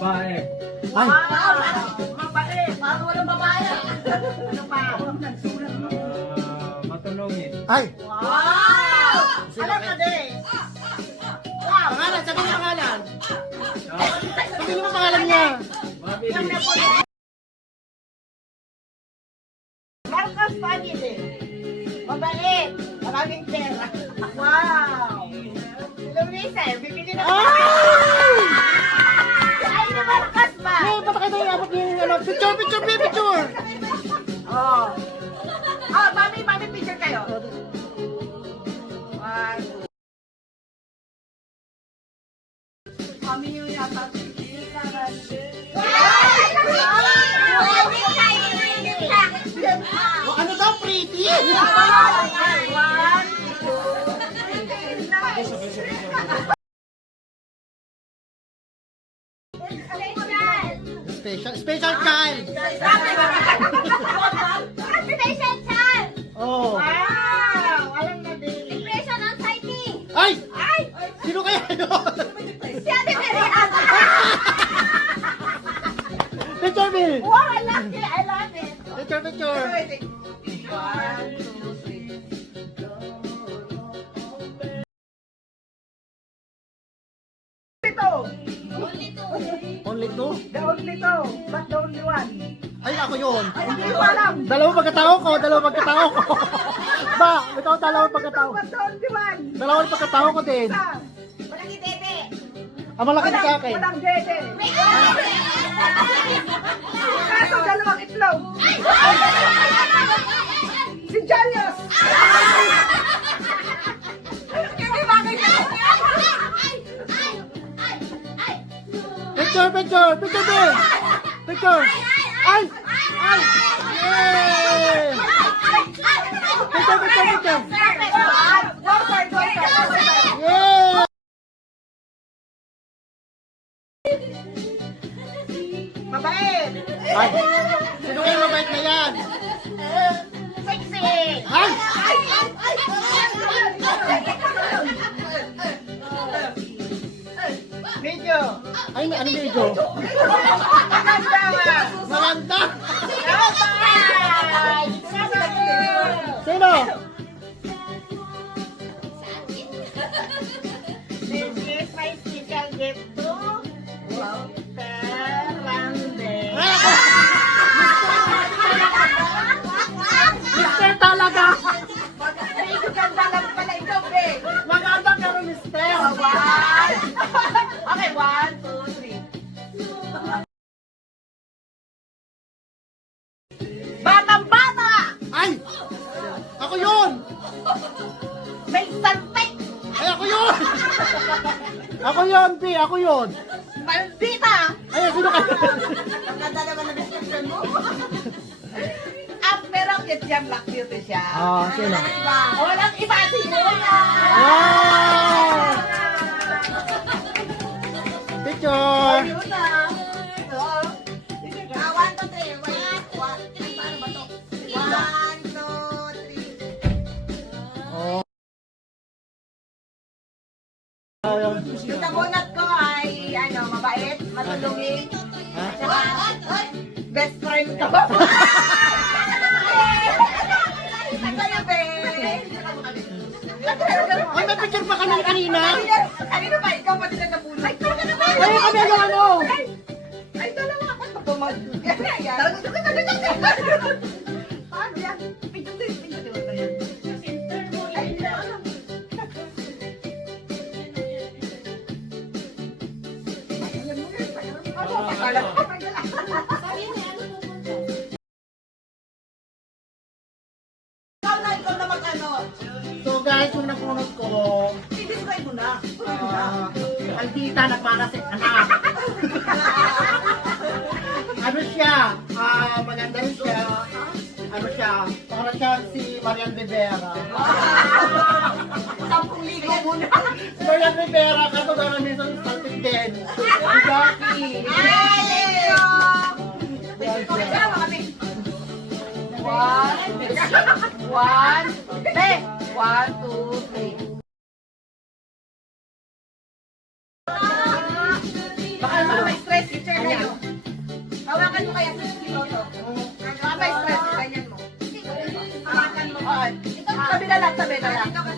Babae. Ay, Mabait. Parang walang babae. Ano pa? Matulungin. ay. Wow! Alam ka din. Wow! Pangalan, sabihin niyo pangalan. Sabihin niyo pangalan niya. Mabilis. Marcos family. Mabait. Maraming pera. Wow! Si Luisa, bibili na ay na Marcos ba? Hey, papakita niyo abot niyo yung ano. Picture, picture, picture. Oh. Oh, mami, picture kayo. One. Mami yung yata. O, ano daw, pretty? Special, special child. Oh. Wow! Alam na din. Ay! Sino kaya yun? Picture, Bill. Wow, I love it! I love it! Picture, picture. One, two, three. Ito! Only two? The only two, but the only one. Ay, ako yun. Hindi ko alam. Dalawa pagkatao ko. Ba, ikaw dalawa pagkatao. But the only one. Dalawa pagkatao ko din. Isa. Ang malaki sa akin. Walang dede. Kaso dalawang itlog. Si Jalius. Hindi bakit Picture, picture, picture, Bill. Picture. Ay! Ay! Yay! Picture, picture, picture. Yay! Mabait. Ay! Sino kayo mabait na yan? Sexy. Ay! Video. Ay, ano medyo? Maganda. Maganda! Bye. Sino? This is my special gift to Ferrande. Mister talaga! Medyo ganda lang pala ito, babe. Maganda ka rin, Mister! Okay, one, two, three. Batang-bata! Ay! Ako yun! May santik! Ay, ako yun! Ako yun, P! Ako yun! Maldita! Ay, sino kayo? Ang ganda naman na description mo. Pero Vietnam Black Beauty siya. Ah, sino? Walang iba si Kuya! Wow! Picture! Ayun na. Oo. One, two, three. One. Paano ba to? One, two, three. Oh. Yung tabunat ko ay, mabait, matulungin. Ha? Tsaka, best friend ko. Kaya, babe. Ay, may picture pa kami kanina? Kanino ba? Ikaw pa din na nabunot. Ay, ikaw ka na ba? Ay, kami ano? Ay, dalawa ka pa tumag. Yan, yan. Paano yan? Pindutin mo yan. Ay, hindi na alam. Ikaw na mag-ano. So guys, yung napunod ko, I-describe mo na. ang tita nagparasit anak. Ano siya? Maganda rin siya. Ano siya? Para siya si Marian Rivera. 10,000 muna. Si Marian Rivera, kaso gano'n din sa saltik din. Si Jackie. Ay, One, two, three. Baka naman may stress. Picture kayo. Hawakan mo kaya si Toto. Mamay stress, ganyan mo. Hawakan mo. Ito, tabi na lang, tabi na lang.